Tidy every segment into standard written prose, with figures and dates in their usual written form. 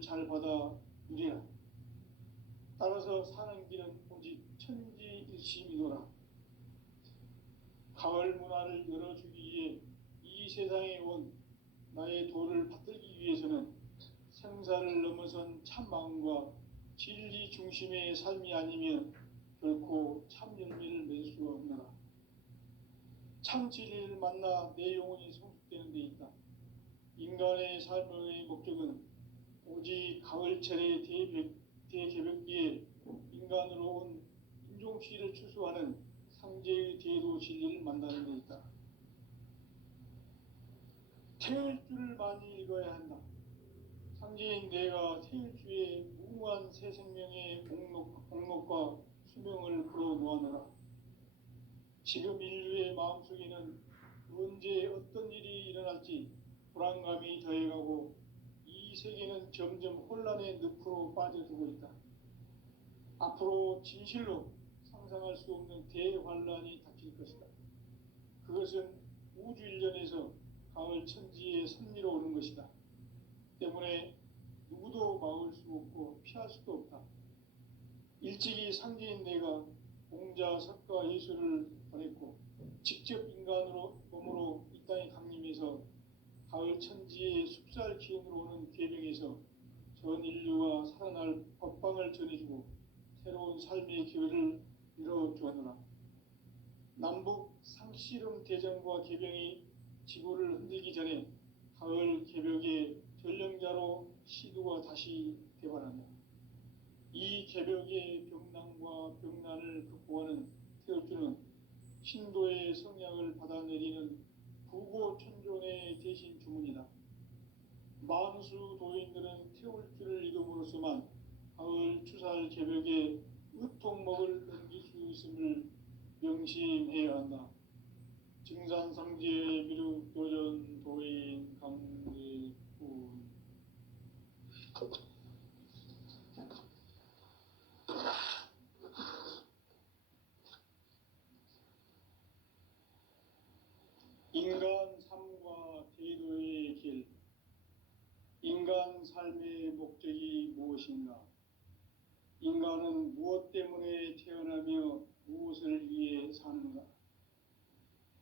복을 잘 받아 누리라. 따라서 사는 길은 오직 천지일심이노라. 가을 문화를 열어주기 위해 이 세상에 온 나의 도를 받들기 위해서는 생사를 넘어선 참마음과 진리 중심의 삶이 아니면 결코 참 열매를 맺을 수가 없노라. 참 진리를 만나 내 영혼이 성숙되는 데 있다. 인간의 삶의 목적은 오직 가을철의 대개벽기에 인간으로 온 인종시를 추수하는 상제의 대도 진리를 만나는 데 있다. 태일주를 많이 읽어야 한다. 상제인 내가 태일주의 무궁한 새 생명의 목록과 수명을 풀어놓아노라. 지금 인류의 마음속에는 언제 어떤 일이 일어날지 불안감이 더해가고 이 세계는 점점 혼란의 늪으로 빠져들고 있다. 앞으로 진실로 상상할 수 없는 대환란이 닥칠 것이다. 그것은 우주 일련에서 가을 천지에 선미로 오는 것이다. 때문에 누구도 막을 수 없고 피할 수도 없다. 일찍이 상제인 내가 공자, 석가, 예수를 보냈고 직접 인간으로 몸으로 이 땅에 강림해서 가을 천지의 숲살 기운으로 오는 계명에서 전 인류가 살아날 법방을 전해주고 새로운 삶의 기회를 열어주었노라. 남북 상씨름 대전과 개병이 지구를 흔들기 전에 가을 개벽의 전령자로 시두가 다시 되발한다. 이 개벽의 병난과 병난을 극복하는 태울주는 신도의 성약을 받아내리는 부고천존의 대신 주문이다. 만수 도인들은 태울주를 이름으로서만 가을 추살 개벽에 의통목을 넘길 수 있음을 명심해야 한다. 증산상제 미륵도전 도인 강대군. 인간 삶과 대도의 길. 인간 삶의 목적이 무엇인가? 인간은 무엇 때문에 태어나며 무엇을 위해 사는가?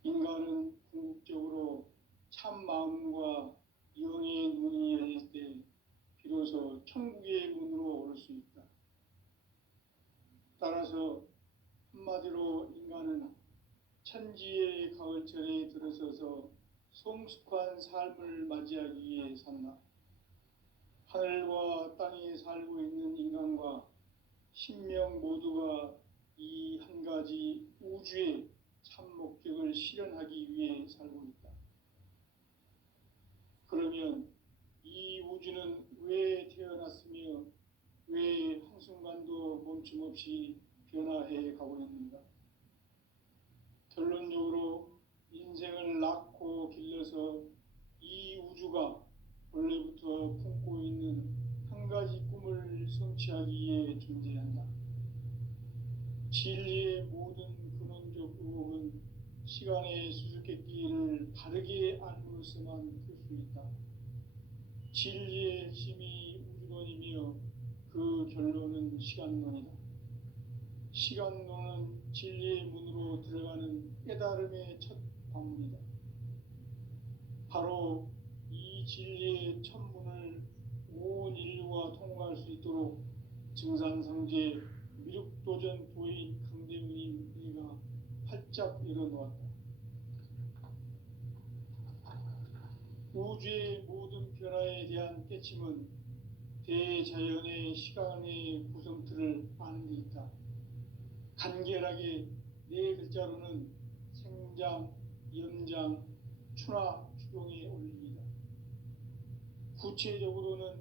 인간은 궁극적으로 참 마음과 영의 문이 열릴 때 비로소 천국의 문으로 오를 수 있다. 따라서 한마디로 인간은 천지의 가을철에 들어서서 성숙한 삶을 맞이하기 위해 산다. 하늘과 땅에 살고 있는 인간과 신명 모두가 이 한 가지 우주의 참 목적을 실현하기 위해 살고 있다. 그러면 이 우주는 왜 태어났으며 왜 한순간도 멈춤없이 변화해 가고 있는가? 결론적으로 인생을 낳고 길러서 이 우주가 원래부터 품고 있는 한 가지 꿈을 성취하기 위해 존재한다. 진리의 모든 근원적 의혹은 시간의 수수께끼를 바르게 알므로서만 풀 수 있다. 진리의 핵심이 우주론이며 그 결론은 시간론이다. 시간론은 진리의 문으로 들어가는 깨달음의 첫 방문이다. 바로 이 진리의 첫 문을 온 인류가 통과할 수 있도록 증산상제 미륵도전 도인 강대문인 내가 활짝 열어놓았다. 우주의 모든 변화에 대한 깨침은 대자연의 시간의 구성틀을 아는 데 있다. 간결하게 네 글자로는 생장, 염장, 추나 추동의 원리이다. 구체적으로는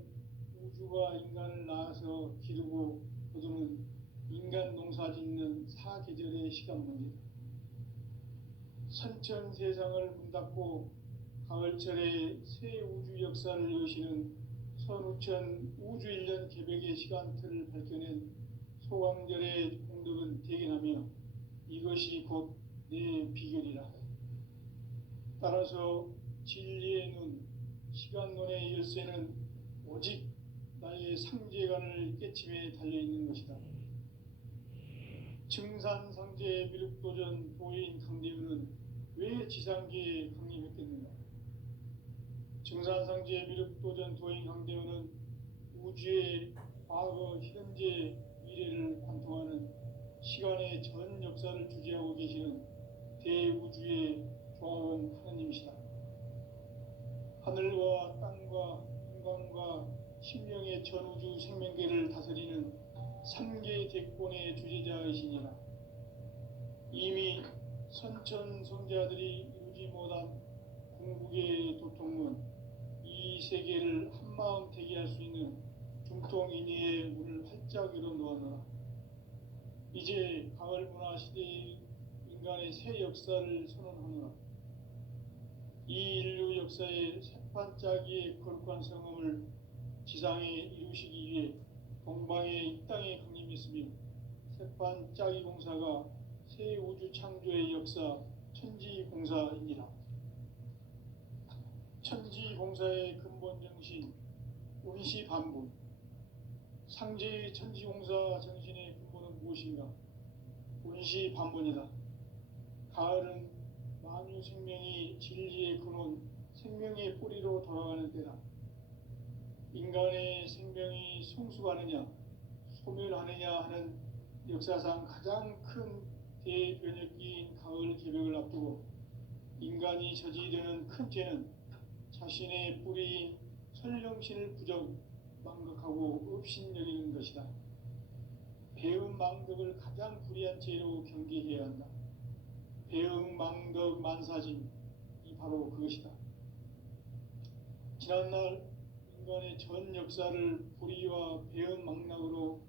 우주가 인간을 낳아서 기르고 거두는 인간 농사 짓는 사계절의 시간 문제다. 선천 세상을 문 닫고 가을철에 새 우주 역사를 여시는 선우천 우주 1년 개벽의 시간틀을 밝혀낸 소강절의 공덕은 대견하며 이것이 곧 내 비결이라. 따라서 진리의 눈, 시간론의 열쇠는 오직 나의 상제관을 깨침에 달려있는 것이다. 증산상제 미륵도전 도인 강대우는 왜 지상계에 강림했겠는가? 증산상제 미륵도전 도인 강대우는 우주의 과거, 현재, 미래를 관통하는 시간의 전 역사를 주재하고 계시는 대우주의 조화원 하느님이시다. 하늘과 땅과 인간과 신명의 전우주 생명계를 다스리는 3계 대권의 주재자이시니라. 이미 선천성자들이 이루지 못한 궁극의 도통문, 이 세계를 한마음 되게 할 수 있는 중통인의의 문을 활짝 열어놓았노라. 이제 가을 문화 시대의 인간의 새 역사를 선언하노라. 이 인류 역사의 새판짜기의 거룩한 성음을 지상에 이루시기 위해 동방의 이 땅에 강림했으며, 새판짜기 공사가 새 우주 창조의 역사 천지공사이니라. 천지공사의 근본 정신 운시반분, 상제의 천지공사 정신의 근본은 무엇인가? 운시반분이다. 가을은 만유 생명이 진리의 근원, 생명의 뿌리로 돌아가는 때다. 인간의 생명이 성숙하느냐 소멸하느냐 하는 역사상 가장 큰 대변혁기인 가을 개벽을 앞두고 인간이 저지르는 큰 죄는 자신의 뿌리인 설령신을 부정 망각하고 업신여기는 것이다. 배음 망덕을 가장 불의한 죄로 경계해야 한다. 배음 망덕 만사짐이 바로 그것이다. 지난날 인간의 전 역사를 불의와 배음 망락으로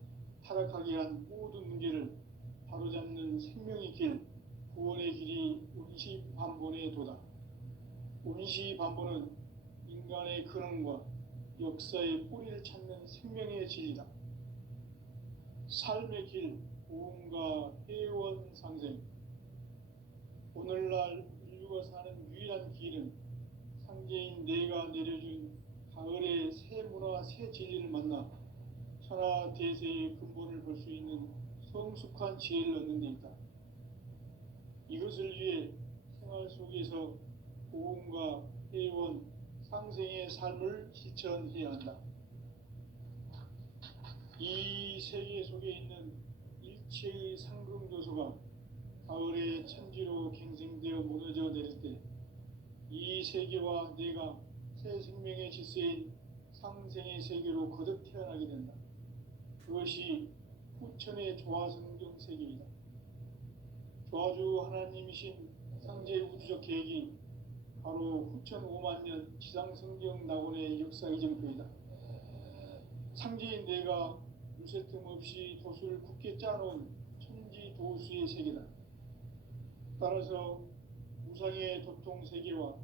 타락하게 한 모든 문제를 바로잡는 생명의 길, 구원의 길이 운시반본의 도다. 운시반본은 인간의 근원과 역사의 뿌리를 찾는 생명의 진리다. 삶의 길, 고음과 회원 상생. 오늘날 인류가 사는 유일한 길은 상제인 내가 내려준 가을의 새 문화, 새 진리를 만나 천하 대세의 근본을 볼 수 있는 성숙한 지혜를 얻는 데 있다. 이것을 위해 생활 속에서 고음과 회원, 상생의 삶을 실천해야 한다. 이 세계 속에 있는 일체의 상승조소가 가을의 천지로 갱생되어 무너져 내릴 때 이 세계와 내가 새 생명의 질서인 상생의 세계로 거듭 태어나게 된다. 그것이 후천의 조화성경 세계이다. 조화주 하나님이신 상제 우주적 계획이 바로 후천 5만년 지상성경 낙원의 역사 이정표이다. 상제인 내가 유세 틈 없이 도수를 굳게 짜놓은 천지 도수의 세계다. 따라서 우상의 도통 세계와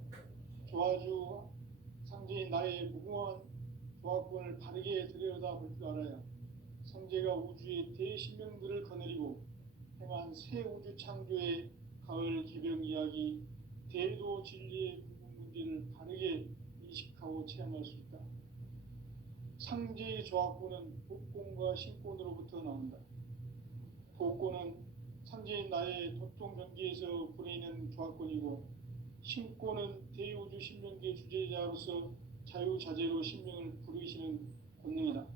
조화주 상제인 나의 무궁한 조화권을 바르게 들여다볼 줄 알아야 상제가 우주의 대신명들을 거느리고 행한 새 우주 창조의 가을 개벽 이야기, 대도 진리의 궁극 문제를 바르게 인식하고 체험할 수 있다. 상제의 조화권은 복권과 신권으로부터 나온다. 복권은 상제인 나의 도통 경계에서 보내는 조화권이고, 신권은 대우주 신명계 주제자로서 자유자재로 신명을 부르시는 권능이다.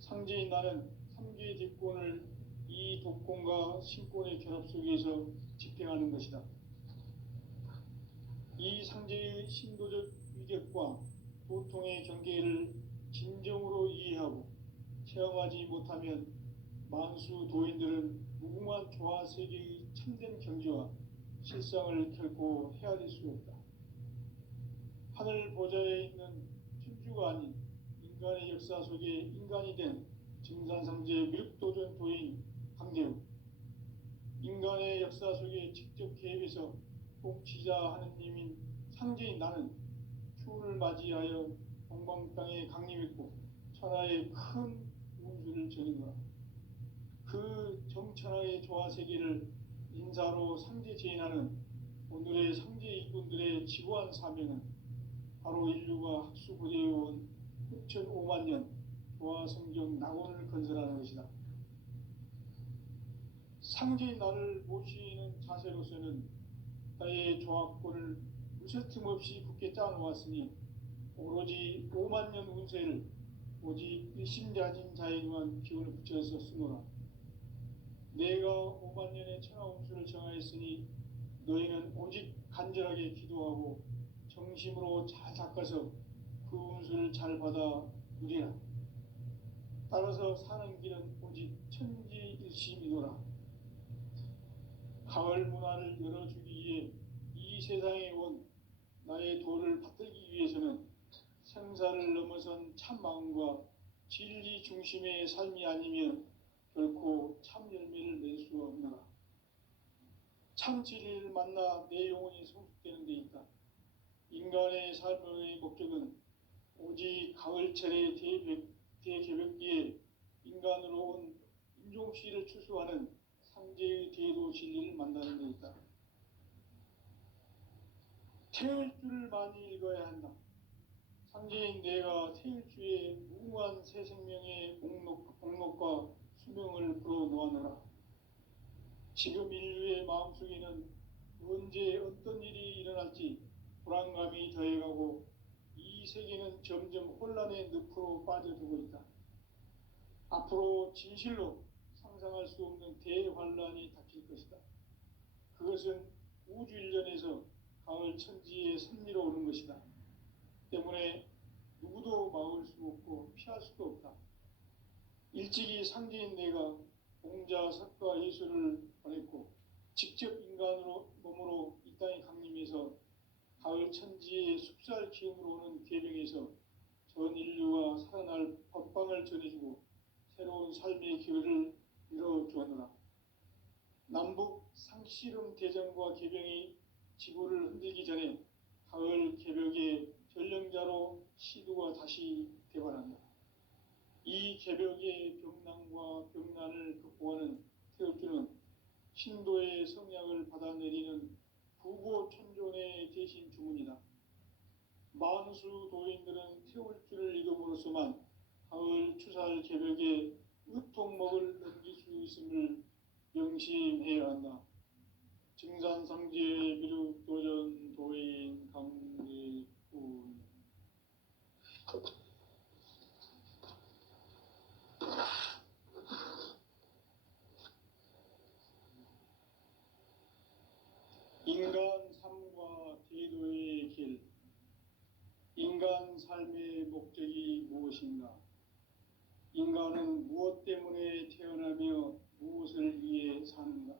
상제인 나는 3개 대권을 이 독권과 신권의 결합 속에서 집행하는 것이다. 이 상제의 신도적 위격과 도통의 경계를 진정으로 이해하고 체험하지 못하면 만수 도인들은 무궁한 조화 세계의 참된 경지와 실상을 결코 헤아릴 수 없다. 하늘 보좌에 있는 천주가 아닌 인간의 역사 속에 인간이 된 증산상제 미륵도전 도인 강대우, 인간의 역사 속에 직접 개입해서 통치자 하느님인 상제인 나는 추운을 맞이하여 동방 땅에 강림했고 천하의 큰 운수를 전인노라. 그 정천하의 조화 세계를 인사로 상제 제인하는 오늘의 상제 이꾼들의 지구한 사명은 바로 인류가 학수고대해온 6,500만 년 도화 성경 낙원을 건설하는 것이다. 상제의 나를 모시는 자세로서는 나의 조합권을 무쇠틈 없이 굳게 짜놓았으니 오로지 5만 년 운세를 오직 일심자진 자에게만 기운을 붙여서 쓰노라. 내가 5만 년의 천하 운수를 정하였으니 너희는 오직 간절하게 기도하고 정심으로 잘 닦아서 그 운수를 잘 받아 누리라. 따라서 사는 길은 오직 천지일심이노라. 가을 문화를 열어주기 위해 이 세상에 온 나의 도를 받들기 위해서는 생사를 넘어선 참 마음과 진리 중심의 삶이 아니면 결코 참 열매를 낼 수 없노라. 참 진리를 만나 내 영혼이 성숙되는 데 있다. 인간의 삶의 목적은 오직 가을철의 대개벽기에 인간으로 온 인종씨를 추수하는 상제의 대도 진리를 만나는 데 있다. 태을 줄을 많이 읽어야 한다. 상제인 내가 태일주의 무궁한 새 생명의 복록과 수명을 불어놓아노라. 지금 인류의 마음속에는 언제 어떤 일이 일어날지 불안감이 더해가고 이 세계는 점점 혼란의 늪으로 빠져들고 있다. 앞으로 진실로 상상할 수 없는 대환란이 닥칠 것이다. 그것은 우주 일전에서 가을 천지에 선미로 오는 것이다. 때문에 누구도 막을 수 없고 피할 수도 없다. 일찍이 상제인 내가 공자, 석가, 예수를 보냈고 직접 인간으로 몸으로 이 땅에 강림해서 가을 천지의 숲살 기운으로 오는 계명에서 전 인류가 살아날 법방을 전해주고 새로운 삶의 기회를 열어주었노라. 남북 상씨름 대전과 개병이 지구를 흔들기 전에 가을 개벽의 전령자로 시두가 다시 대발한다. 이 개벽의 병난과 병난을 극복하는 태엽주는 신도의 성약을 받아내리는 부고천존의 대신 주문이다. 만수 도인들은 태울주를 읽음으로써만 가을 추살 개벽에 의통목을 넘길 수 있음을 명심해야 한다. 증산상제 미륵도전 도인 강대군. 인간 삶과 제도의 길. 인간 삶의 목적이 무엇인가? 인간은 무엇 때문에 태어나며 무엇을 위해 사는가?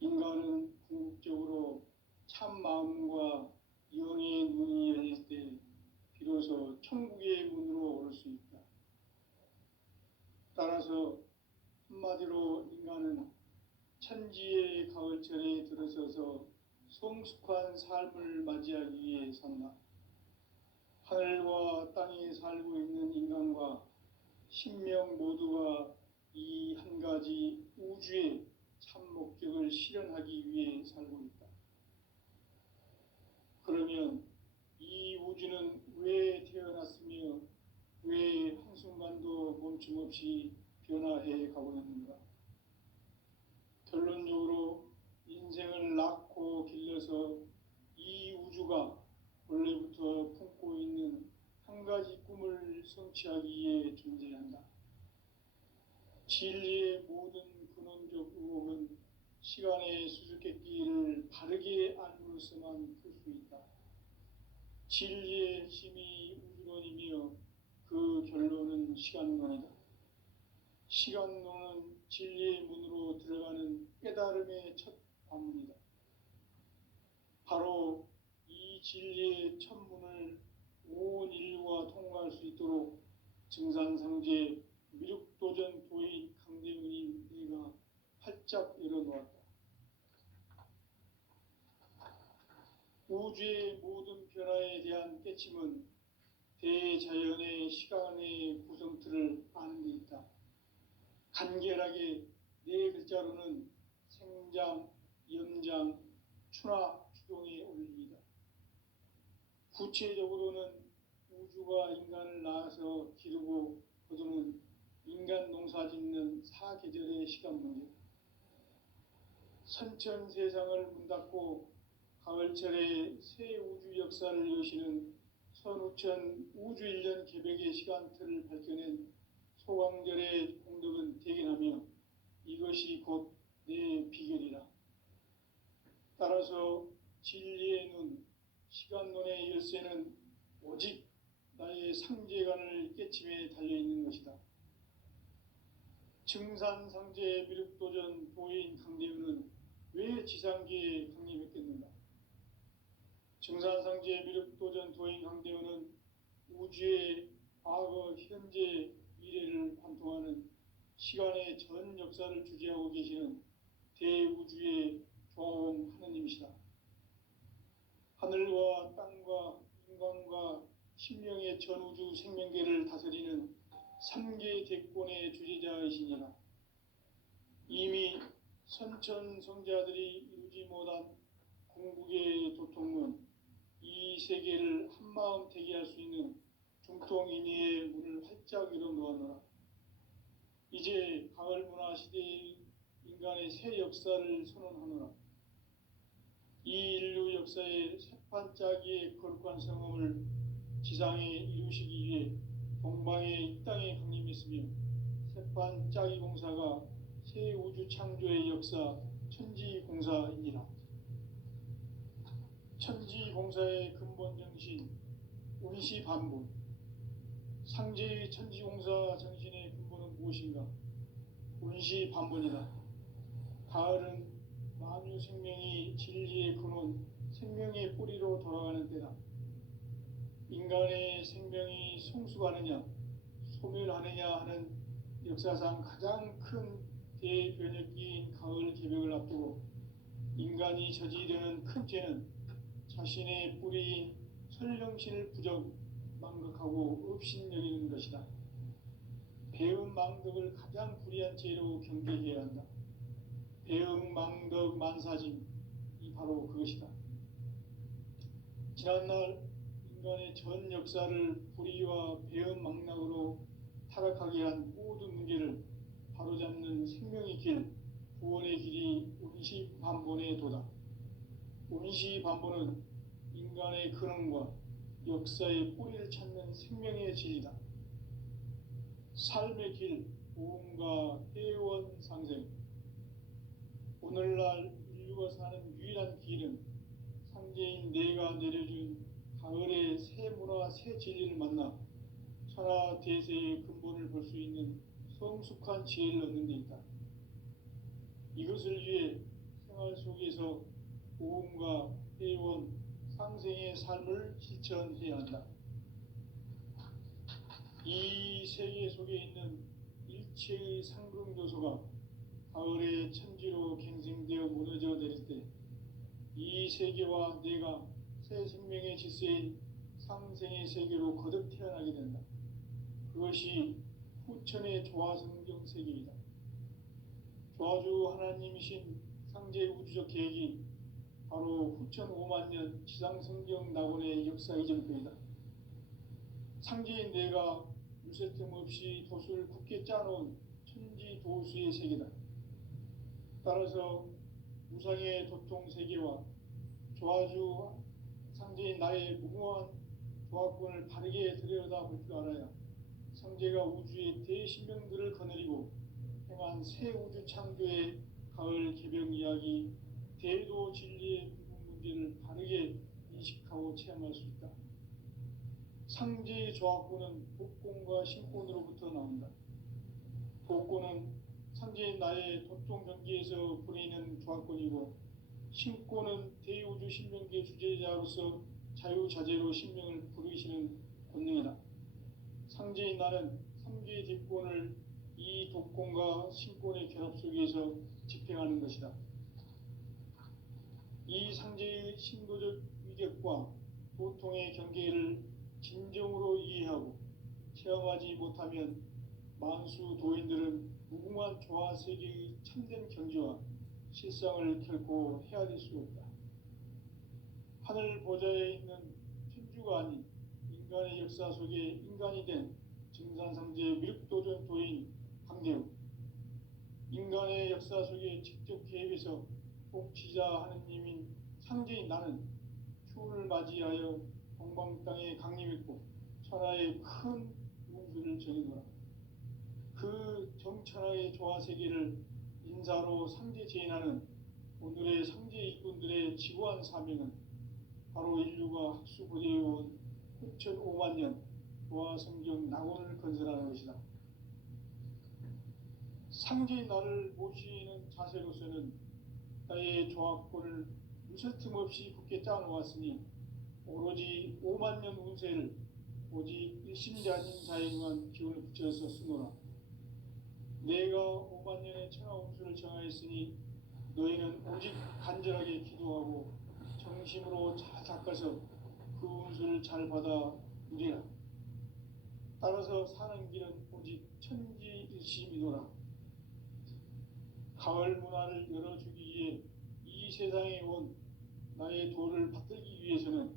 인간은 궁극적으로 참 마음과 영의 눈이 열릴 때 비로소 천국의 문으로 오를 수 있다. 따라서 한마디로 인간은 천지의 가을철에 들어서서 성숙한 삶을 맞이하기 위해 산다. 하늘과 땅에 살고 있는 인간과 신명 모두가 이 한 가지 우주의 참 목적을 실현하기 위해 살고 있다. 그러면 이 우주는 왜 태어났으며 왜 한순간도 멈춤없이 변화해 가고 있는가? 결론적으로 인생을 낳고 길러서 이 우주가 원래부터 품고 있는 한 가지 꿈을 성취하기 위해 존재한다. 진리의 모든 근원적 의혹은 시간의 수수께끼를 바르게 알므로서만 풀 수 있다. 진리의 핵심이 우주론이며 그 결론은 시간론이다. 시간론은 진리의 문으로 들어가는 깨달음의 첫 관문이다. 바로 이 진리의 첫 문을 온 인류가 통과할 수 있도록 증산상제 미륵도전 도인 강대문이 내가 활짝 열어놓았다. 우주의 모든 변화에 대한 깨침은 대자연의 시간의 구성틀을 아는 데 있다. 간결하게 네 글자로는 생장, 연장, 추나 추동의 원리이다. 구체적으로는 우주 우주가 인간을 낳아서 기르고 거두는 인간 농사 짓는 사계절의 시간 문제, 선천 세상을 문 닫고 가을철에 새 우주 역사를 여시는 선우천 우주일년 개벽의 시간틀을 밝혀낸 소광절의 공덕은 대견하며 이것이 곧 내 비결이라. 따라서 진리의 눈, 시간론의 열쇠는 오직 나의 상제관을 깨침에 달려있는 것이다. 증산상제 미륵도전 도인 강대우는 왜 지상계에 강림했겠는가? 증산상제 미륵도전 도인 강대우는 우주의 과거, 현재, 미래를 관통하는 시간의 전 역사를 주재하고 계시는 대우주의 조화원 하느님이시다. 하늘과 땅과 인간과 신명의 전우주 생명계를 다스리는 3개 대권의 주재자이시니라. 이미 선천성자들이 이루지 못한 궁극의 도통은 이 세계를 한마음 되게 할 수 있는 중통인의의 문을 활짝 열어 놓았노라. 이제 가을 문화 시대의 인간의 새 역사를 선언하노라. 이 인류 역사의 새판짜기의 거룩한 성음을 지상에 이루시기 위해 동방의 이 땅에 강림했으며 새판짜기 공사가 새 우주 창조의 역사 천지공사이니라. 천지공사의 근본 정신 운시반본, 상제의 천지공사 정신의 근본은 무엇인가? 운시반본이다. 가을은 만유 생명이 진리의 근원, 생명의 뿌리로 돌아가는 때다. 인간의 생명이 성숙하느냐, 소멸하느냐 하는 역사상 가장 큰 대변혁기인 가을 개벽을 앞두고 인간이 저지르는 큰 죄는 자신의 뿌리인 설령신을 부정, 망극하고 업신여기는 것이다. 배음 망덕을 가장 불의한 죄로 경계해야 한다. 배음 망덕 만사짐, 이 바로 그것이다. 지난날 인간의 전 역사를 불의와 배음 망락으로 타락하게 한 모든 문제를 바로잡는 생명의 길, 구원의 길이 운시반본의 도다. 운시반본은 인간의 근원과 역사의 뿌리를 찾는 생명의 진리다. 삶의 길, 보험과 회원 상생. 오늘날 인류가 사는 유일한 길은 상제인 내가 내려준 가을의 새 문화, 새 진리를 만나 천하 대세의 근본을 볼 수 있는 성숙한 지혜를 얻는 데 있다. 이것을 위해 생활 속에서 보험과 회원, 상생의 삶을 실천해야 한다. 이 세계 속에 있는 일체의 상승요소가 가을의 천지로 갱생되어 무너져 내릴 때 이 세계와 내가 새 생명의 질서인 상생의 세계로 거듭 태어나게 된다. 그것이 후천의 조화성경 세계이다. 조화주 하나님이신 상제 우주적 계획이 바로 후천 5만 년 지상성경 낙원의 역사 이정표이다. 상제인 내가 물새 틈 없이 도수를 굳게 짜놓은 천지 도수의 세계다. 따라서 무상의 도통 세계와 조화주 상제인 나의 무궁한 조화권을 바르게 들여다볼 줄 알아야 상제가 우주의 대신명들을 거느리고 행한 새 우주 창조의 가을 개벽 이야기, 대도 진리의 궁극 문제를 바르게 인식하고 체험할 수 있다. 상제의 조화권은 복권과 신권으로부터 나온다. 복권은 상제인 나의 도통 경계에서 부리는 조화권이고, 신권은 대우주 신명계 주제자로서 자유자재로 신명을 부르시는 권능이다. 상제인 나는 3개의 뒷권을 이 독권과 신권의 결합 속에서 집행하는 것이다. 이 상제의 신도적 위력과 도통의 경계를 진정으로 이해하고 체험하지 못하면 만수 도인들은 무궁한 조화세계의 참된 경지와 실상을 결코 헤아릴 수 없다. 하늘 보좌에 있는 천주가 아닌 인간의 역사 속에 인간이 된 증산상제의 미륵도전 도인 강대우, 인간의 역사 속에 직접 개입해서 통치자 하느님인 상제인 나는 추운을 맞이하여 동방 땅에 강림했고 천하의 큰 운수를 정해놓아 그 정천하의 조화세계를 인사로 상제 제인하는 오늘의 상제 일꾼들의 지고한 사명은 바로 인류가 학수고대해온 6,500만 년 조화성경 낙원을 건설하는 것이다. 상제인 나를 모시는 자세로서는 나의 조합권을 무설틈 없이 굳게 짜놓았으니 오로지 5만 년 운세를 오직 일심자인 자에게만 기운을 붙여서 쓰노라. 내가 5만 년의 천하 운수를 정하였으니 너희는 오직 간절하게 기도하고 정심으로 잘 닦아서 그 운수를 잘 받아 누리라. 따라서 사는 길은 오직 천지일심이노라. 가을 문화를 열어주기 위해 이 세상에 온 나의 도를 받들기 위해서는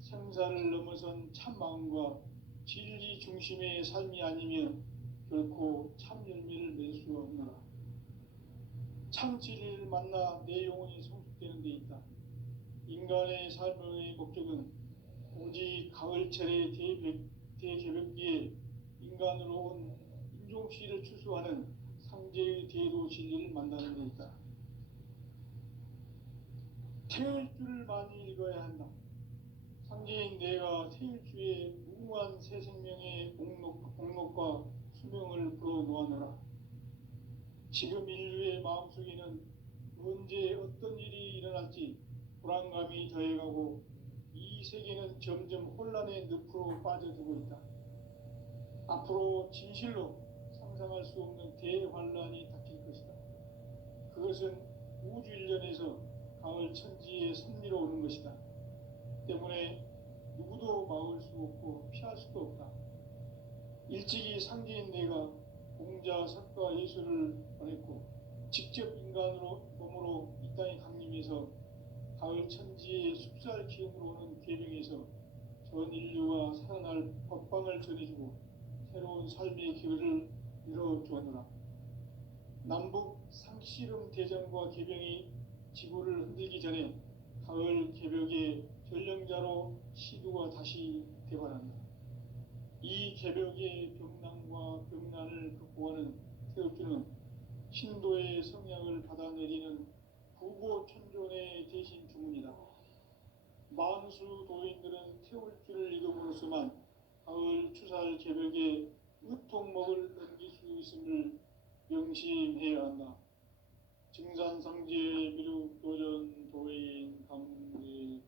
생사를 넘어선 참 마음과 진리 중심의 삶이 아니면 결코 참 열매를 맺을 수 없노라. 참 진리를 만나 내 영혼이 성숙되는 데 있다. 인간의 삶의 목적은 오직 가을철의 대개벽기에 인간으로 온 인종씨를 추수하는 상제의 대도 진리를 만나는 데 있다. 태일주를 많이 읽어야 한다. 상제인 내가 태일주의 무궁한 새 생명의 공록과 수명을 불어놓아노라. 지금 인류의 마음속에는 언제 어떤 일이 일어날지 불안감이 더해가고 이 세계는 점점 혼란의 늪으로 빠져들고 있다. 앞으로 진실로 상상할 수 없는 대환란이 닥칠 것이다. 그것은 우주 일련에서 가을 천지의 섭리로 오는 것이다. 때문에 누구도 막을 수 없고 피할 수도 없다. 일찍이 상제인 내가 공자, 석가, 예수를 보냈고 직접 인간으로 몸으로 이 땅에 강림해서 가을 천지의 숲살 기운으로 오는 궤병에서 전 인류가 살아날 법방을 전해주고 새로운 삶의 기회를 열어주었노라. 남북 상씨름 대전과 개병이 지구를 흔들기 전에 가을 개벽의 전령자로 시두가 다시 대발한다. 이 개벽의 병난과 병난을 극복하는 태엽주는 신도의 성향을 받아내리는 부고천존의 대신 주문이다. 만수 도인들은 태울주를 읽음으로써만 가을 추살 개벽에 으통먹을 넘길 수 있음을 명심해야 한다. 증산상제 미륵도전 도인 강대훈.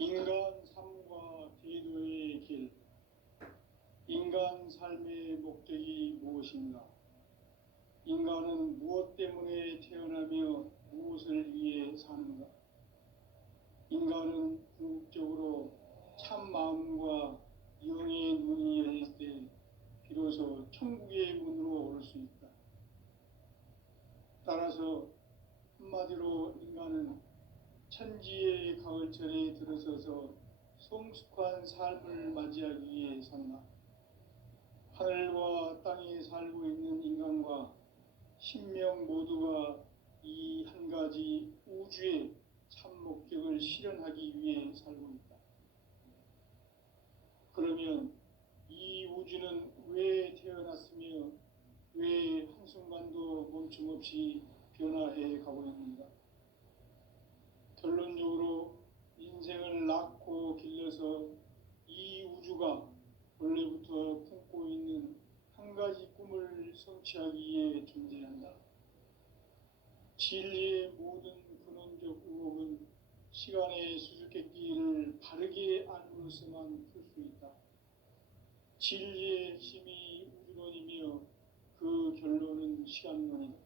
인간 삶과 대도의 길. 인간 삶의 목적이 무엇인가? 인간은 무엇 때문에 태어나며 무엇을 위해 사는가? 인간은 궁극적으로 참 마음과 영의 눈이 열릴 때 비로소 천국의 문으로 오를 수 있다. 따라서 한마디로 인간은 천지의 가을철에 들어서서 성숙한 삶을 맞이하기 위해 산다. 하늘과 땅에 살고 있는 인간과 신명 모두가 이 한 가지 우주의 참 목적을 실현하기 위해 살고 있다. 그러면 이 우주는 왜 태어났으며 왜 한순간도 멈춤없이 변화해 가고 있는가? 결론적으로 인생을 낳고 길러서 이 우주가 원래부터 품고 있는 한 가지 꿈을 성취하기 위해 존재한다. 진리의 모든 근원적 의혹은 시간의 수수께끼를 바르게 알므로서만 풀 수 있다. 진리의 핵심이 우주론이며 그 결론은 시간론이다.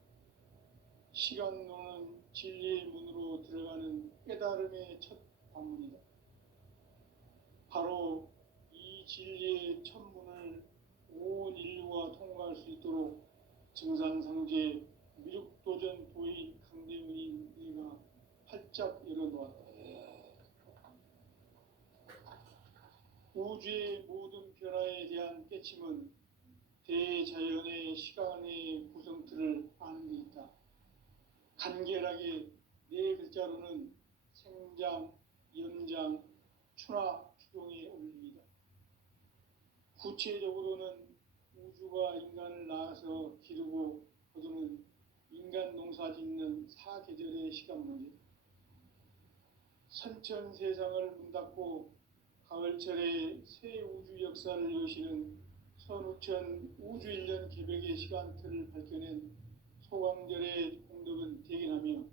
시간론은 진리의 문으로 들어가는 깨달음의 첫 방문이다. 바로 이 진리의 첫 문을 온 인류가 통과할 수 있도록 증산상제 미륵도전 도인 강대훈이 네가 활짝 열어놓았다. 우주의 모든 변화에 대한 깨침은 대자연의 시간의 구성틀을 아는 데 있다. 간결하게 네 글자로는 생장, 연장, 추나 추동에 올립니다. 구체적으로는 우주가 인간을 낳아서 기르고 거두는 인간 농사 짓는 사계절의 시간 문제, 선천 세상을 문닫고 가을철에 새 우주 역사를 여시는 선우천 우주 1년 개벽의 시간틀을 밝혀낸 소광절의 공덕은 대견하며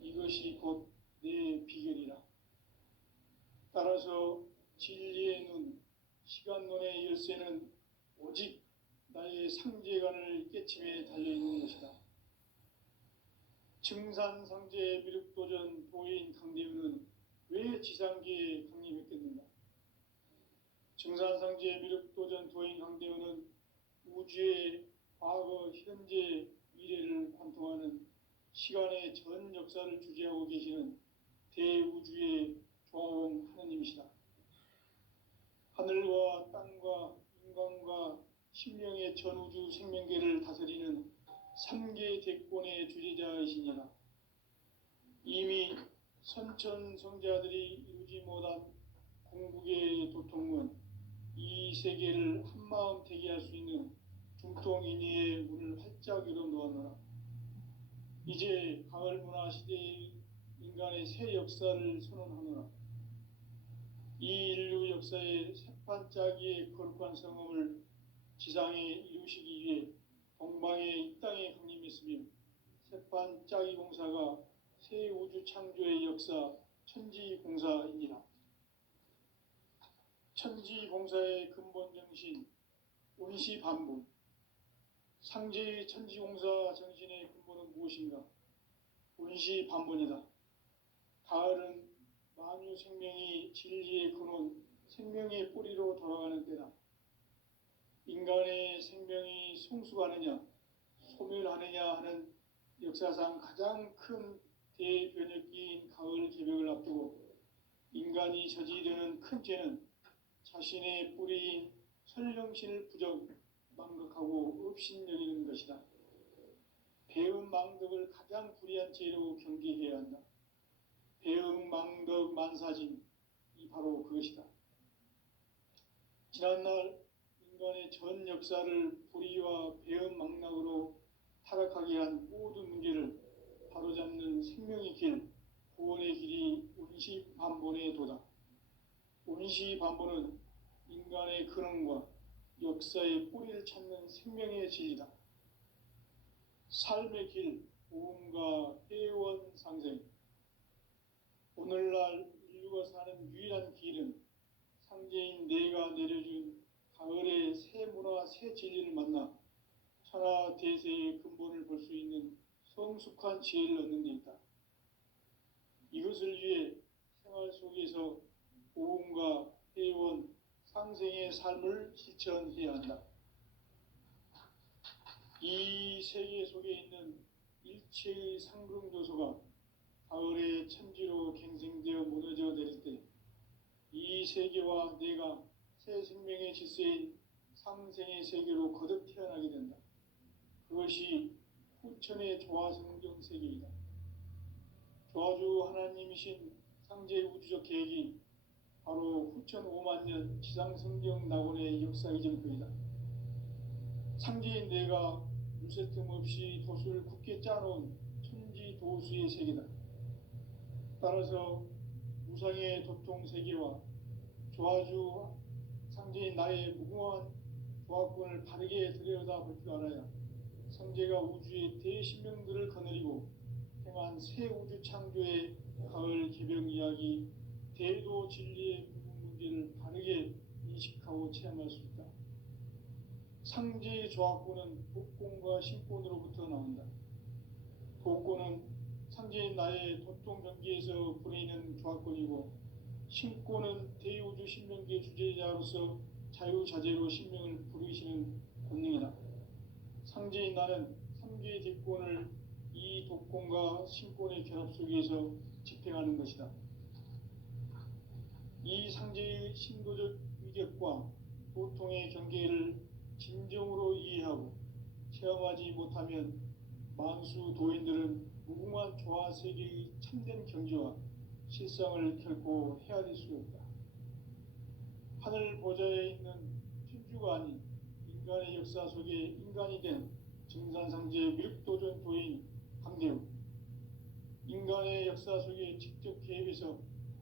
이것이 곧 내 비결이라. 따라서 진리의 눈, 시간론의 열쇠는 오직 나의 상제관을 깨침에 달려있는 것이다. 증산상제 미륵도전 도인 강대훈은 왜 지상계에 강림했겠는가? 증산상제 미륵도전 도인 강대훈은 우주의 과거, 현재, 미래를 관통하는 시간의 전 역사를 주재하고 계시는 대우주의 조화원 하느님이시다. 하늘과 땅과 인간과 신명의 전우주 생명계를 다스리는 3계 대권의 주재자이시니라. 이미 선천성자들이 이루지 못한 궁극의 도통은 이 세계를 한마음 되게 할 수 있는 중통인의의 문을 활짝 열어놓았노라. 이제 가을 문화 시대의 인간의 새 역사를 선언하노라. 이 인류 역사의 새판짜기의 거룩한 성음을 지상에 이루시기 위해 동방의 이 땅에 강림했으며 새판짜기 공사가 새 우주 창조의 역사 천지공사이니라. 천지공사의 근본 정신 운시반분. 상제의 천지공사 정신의 근본은 무엇인가? 운시반분이다. 가을은 만유 생명이 진리의 근원, 생명의 뿌리로 돌아가는 때다. 인간의 생명이 성숙하느냐, 소멸하느냐 하는 역사상 가장 큰 대변혁기인 가을 개벽을 앞두고 인간이 저지르는 큰 죄는 자신의 뿌리인 설령신을 망각하고 업신여기는 것이다. 배음 망덕을 가장 불의한 죄로 경계해야 한다. 배음 망덕 만사진, 이 바로 그것이다. 지난날 인간의 전 역사를 불의와 배음 망락으로 타락하게 한 모든 문제를 바로잡는 생명의 길, 구원의 길이 운시반본의 도다. 운시반본은 인간의 근원과 역사의 뿌리를 찾는 생명의 진리다. 삶의 길, 보험과 회원상생. 오늘날 인류가 사는 유일한 길은 상제인 내가 내려준 가을의 새 문화, 새 진리를 만나 천하 대세의 근본을 볼 수 있는 성숙한 지혜를 얻는 데 있다. 이것을 위해 생활 속에서 보험과 회원, 상생의 삶을 실천해야 한다. 이 세계 속에 있는 일체의 상승 요소가 가을의 천지로 갱생되어 무너져 내릴 때 이 세계와 내가 새 생명의 질서인 상생의 세계로 거듭 태어나게 된다. 그것이 후천의 조화성경 세계이다. 조화주 하나님이신 상제 우주적 계획이 바로 후천 5만 년 지상성경 낙원의 역사 이전표이다. 상제인 내가 물새 틈 없이 도수를 굳게 짜놓은 천지도수의 세계다. 따라서 무상의 도통 세계와 조화주 상제인 나의 무궁한 조화권을 바르게 들여다볼 줄 알아야 상제가 우주의 대신명들을 거느리고 행한 새 우주 창조의 가을 개벽 이야기, 대도 진리의 궁극 문제를 바르게 인식하고 체험할 수 있다. 상제의 조화권은 복권과 신권으로부터 나온다. 복권은 상제인 나의 도통 경계에서 부리는 조화권이고, 신권은 대우주 신명계 주제자로서 자유자재로 신명을 부르시는 권능이다. 상제인 나는 삼계의 대권을 이 독권과 신권의 결합 속에서 집행하는 것이다. 이 상제의 신도적 위격과 보통의 경계를 진정으로 이해하고 체험하지 못하면 만수 도인들은 무궁한 조화 세계의 참된 경지와 실상을 결코 헤아릴 수 없다. 하늘 보좌에 있는 천주가 아닌 인간의 역사 속에 인간이 된 증산상제 미륵도전 도인 강대우, 인간의 역사 속에 직접 개입해서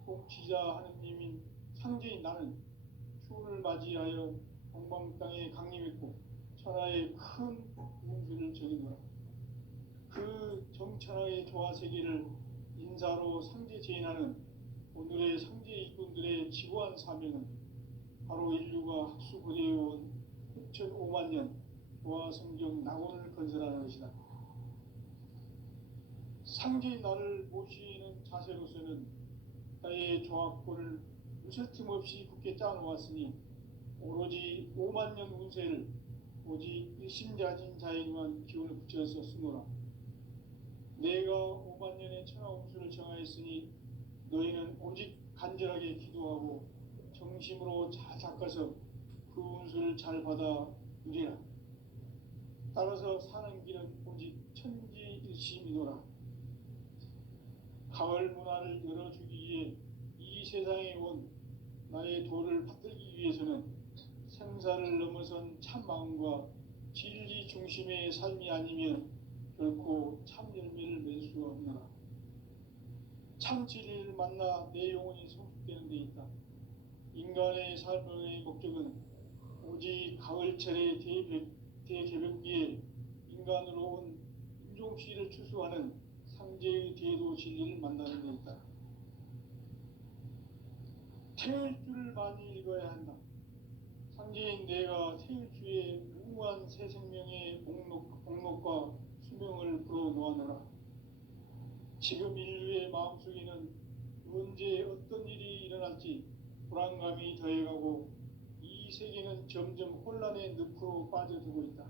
통치자 하느님인 상제인 나는 추운을 맞이하여 동방 땅에 강림했고 천하의 큰 운수를 정해놓아 그 정천하의 조화 세계를 인사로 상제 제인하는 오늘의 상제 일꾼들의 지고한 사명은 바로 인류가 학수고대해온 6,500만 년 조화 성경 낙원을 건설하는 것이다. 상제인 나를 모시는 자세로서는 나의 조합권을 무설틈 없이 굳게 짜놓았으니 오로지 5만 년 운세를 오직 일심자진 자에게만 기운을 붙여서 쓰노라. 내가 5만 년의 천하 운수를 정하였으니 너희는 오직 간절하게 기도하고 정심으로 잘 닦아서 그 운수를 잘 받아 누리라. 따라서 사는 길은 오직 천지일심이노라. 가을 문화를 열어주기 위해 이 세상에 온 나의 도를 받들기 위해서는 생사를 넘어선 참 마음과 진리 중심의 삶이 아니면 결코 참 열매를 맺을 수가 없노라. 참 진리를 만나 내 영혼이 성숙되는 데 있다. 인간의 삶의 목적은 오직 가을철의 대개벽기에 인간으로 온 인종시를 추수하는 상제의 대도 진리를 만나는 데 있다. 태일주를 많이 읽어야 한다. 상제인 내가 태일주의 무궁한 새 생명의 목록과 수명을 불어놓아노라. 지금 인류의 마음속에는 언제 어떤 일이 일어날지 불안감이 더해가고 이 세계는 점점 혼란의 늪으로 빠져들고 있다.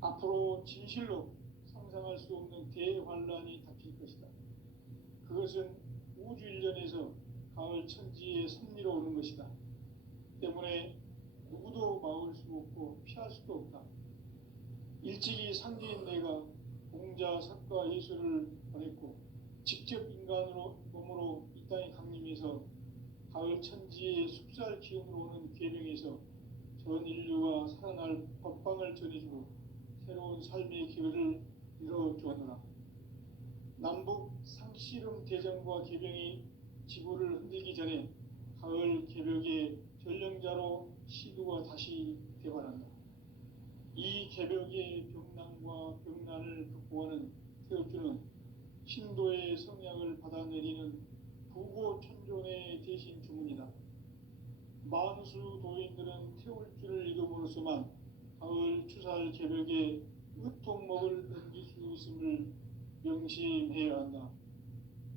앞으로 진실로 상상할 수 없는 대환란이 닥칠 것이다. 그것은 우주 일련에서 가을 천지에 섭리로 오는 것이다. 때문에 누구도 막을 수 없고 피할 수도 없다. 일찍이 상제인 내가 공자, 석가, 예수를 보냈고 직접 인간으로 몸으로 이 땅에 강림해서 가을 천지의 숲살 기운으로 오는 궤병에서 전 인류가 살아날 법방을 전해주고 새로운 삶의 기회를 열어주었노라. 남북 상씨름 대전과 개병이 지구를 흔들기 전에 가을 개벽의 전령자로 시도가 다시 개발한다. 이 개벽의 병난과 병난을 극복하는 태엽주는 신도의 성약을 받아내리는 부고천존의 대신 주문이다. 만수 도인들은 태울주를 읽음으로써만 가을 추살 개벽에 으통먹을 넘길 수 있음을 명심해야 한다.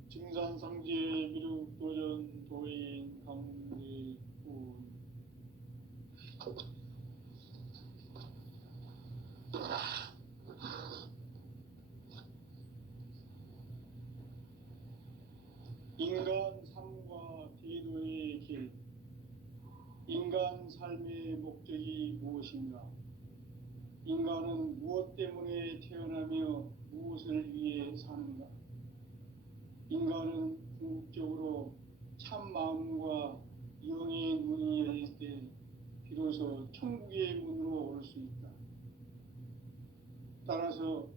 증산상제 미륵도전 도인 강대훈. 인간 삶과 대도의 길. 인간 삶의 목적이 무엇인가? 인간은 무엇 때문에 태어나며 무엇을 위해 사는가? 인간은 궁극적으로 참 마음과 영의 문이 열릴 때 비로소 천국의 문으로 올 수 있다. 따라서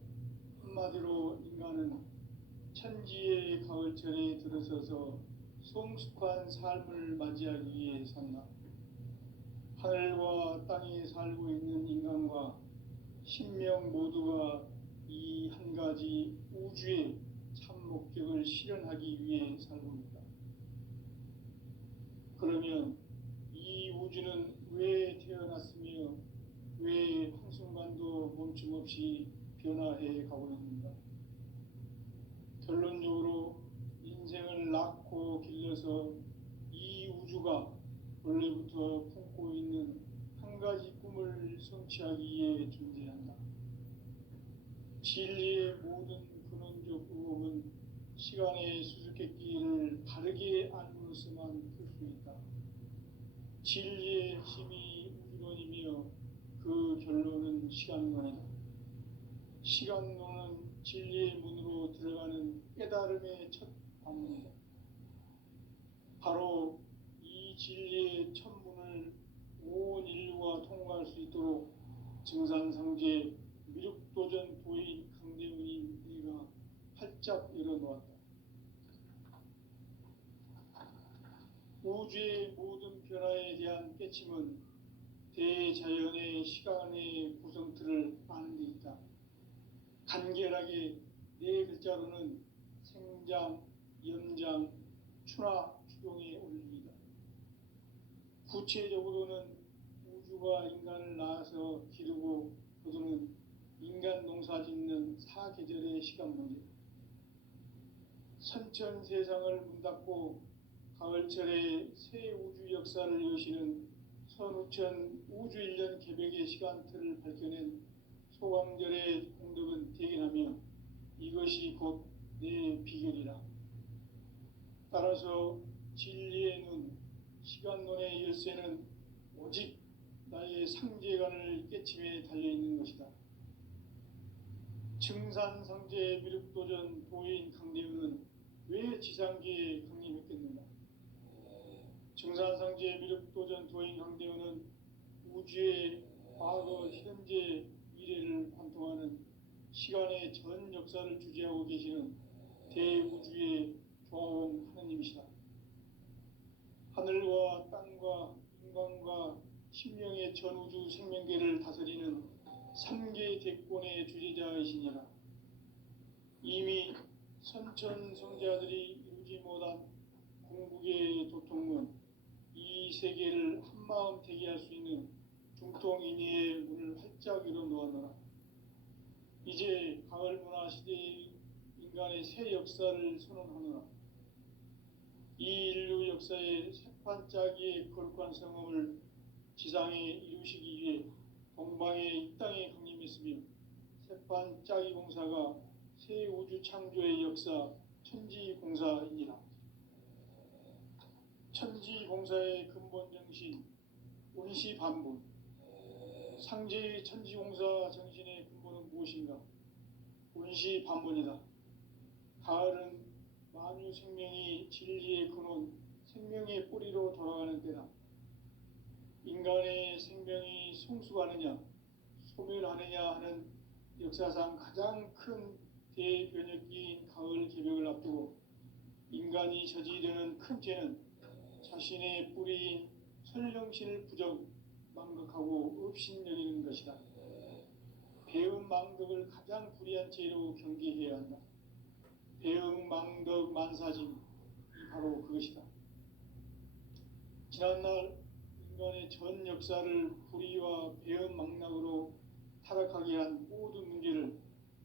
한마디로 인간은 천지의 가을철에 들어서서 성숙한 삶을 맞이하기 위해 산다. 하늘과 땅에 살고 있는 인간과 신명 모두가 이 한 가지 우주의 참 목적을 실현하기 위해 살고 있다. 그러면 이 우주는 왜 태어났으며 왜 한순간도 멈춤없이 변화해 가고 있는가? 결론적으로 인생을 낳고 길러서 이 우주가 원래부터 품고 있는 성취하기 위해 존재한다. 진리의 모든 근원적 의혹은 시간의 수수께끼를 바르게 알므로서만 풀 수 있다. 진리의 핵심이 우주론이며 그 결론은 시간론이다. 시간론은 진리의 문으로 들어가는 깨달음의 첫 관문이다. 바로 이 진리의 첫 문을 온 인류가 통과할 수 있도록 증산상제 미륵도전 도인 강대훈이 내가 활짝 열어놓았다. 우주의 모든 변화에 대한 깨침은 대자연의 시간의 구성틀을 아는 데 있다. 간결하게 네 글자로는 생장, 염장, 추나 추동의 원리이다. 구체적으로는 우주가 인간을 낳아서 기르고 거두는 인간 농사 짓는 사계절의 시간 문제, 선천 세상을 문 닫고 가을철에 새 우주 역사를 여시는 선우천 우주 1년 개벽의 시간틀을 밝혀낸 소광절의 공덕은 대견하며 이것이 곧 내 비결이라. 따라서 진리의 눈, 시간론의 열쇠는 오직 나의 상제관을 깨침에 달려있는 것이다. 증산상제 미륵도전 도인 강대훈은 왜 지상계에 강림했겠는가? 증산상제 미륵도전 도인 강대훈은 우주의 과거, 현재, 미래를 관통하는 시간의 전 역사를 주재하고 계시는 대우주의 조화원 하느님이시다. 하늘과 땅과 인간과 신명의 전우주 생명계를 다스리는 3개 대권의 주재자이시니라. 이미 선천성자들이 이루지 못한 궁극의 도통문, 이 세계를 한마음 되게 할 수 있는 중통인의의 문을 활짝 열어놓았노라. 이제 가을 문화 시대의 인간의 새 역사를 선언하노라. 이 인류 역사의 새판짜기의 거룩한 성험을 지상에 이루시기 위해 동방의 이 땅에 강림했으며 새판짜기 공사가 새 우주 창조의 역사 천지공사이니라. 천지공사의 근본 정신 운시반분, 상제의 천지공사 정신의 근본은 무엇인가? 운시반분이다. 가을은 만유 생명이 진리의 근원, 생명의 뿌리로 돌아가는 때다. 인간의 생명이 성숙하느냐, 소멸하느냐 하는 역사상 가장 큰 대변혁기인 가을 개벽을 앞두고 인간이 저지르는 큰 죄는 자신의 뿌리인 설령신을 부정, 망극하고 업신여기는 것이다. 배음 망덕을 가장 불의한 죄로 경계해야 한다. 배음 망덕 만사짐이 바로 그것이다. 지난날 인간의 전 역사를 불의와 배음 망락으로 타락하게 한 모든 문제를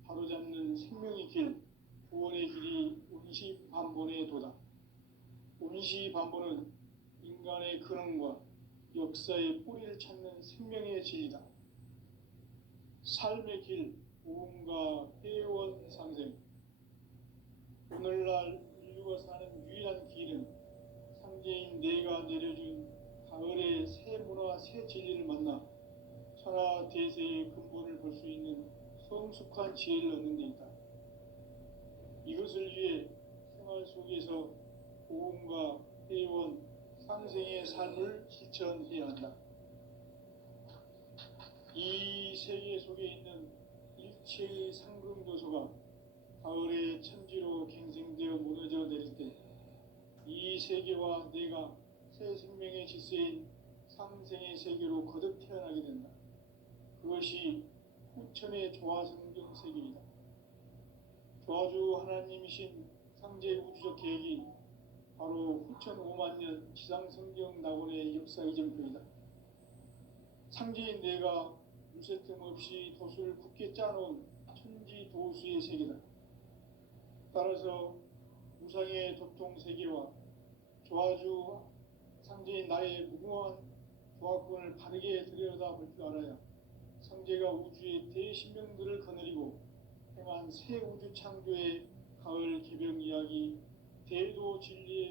바로잡는 생명의 길, 구원의 길이 운시반본의 도다. 운시반본은 인간의 근원과 역사의 뿌리를 찾는 생명의 진리다. 삶의 길, 보험과 회원 상생. 오늘날 인류가 사는 유일한 길은 상제인 내가 내려준 가을의 새 문화, 새 진리를 만나 천하 대세의 근본을 볼 수 있는 성숙한 지혜를 얻는 데 있다. 이것을 위해 생활 속에서 보험과 회원, 상생의 삶을 실천해야 한다. 이 세계 속에 있는 일체의 상금도소가 가을의 천지로 갱생되어 무너져 내릴 때 이 세계와 내가 새 생명의 질서인 상생의 세계로 거듭 태어나게 된다. 그것이 후천의 조화성경 세계이다. 조화주 하나님이신 상제 우주적 계획이 바로 후천 5만 년 지상성경 낙원의 역사 이전표이다. 상제인 내가 물새 틈 없이 도수를 굳게 짜놓은 천지 도수의 세계다. 따라서 무상의 도통 세계와 조화주 상제인 나의 무궁한 조화권을 바르게 들여다볼 줄 알아야 성제가 우주의 대신명들을 거느리고 행한 새 우주 창조의 가을 개병 이야기, 대도 진리의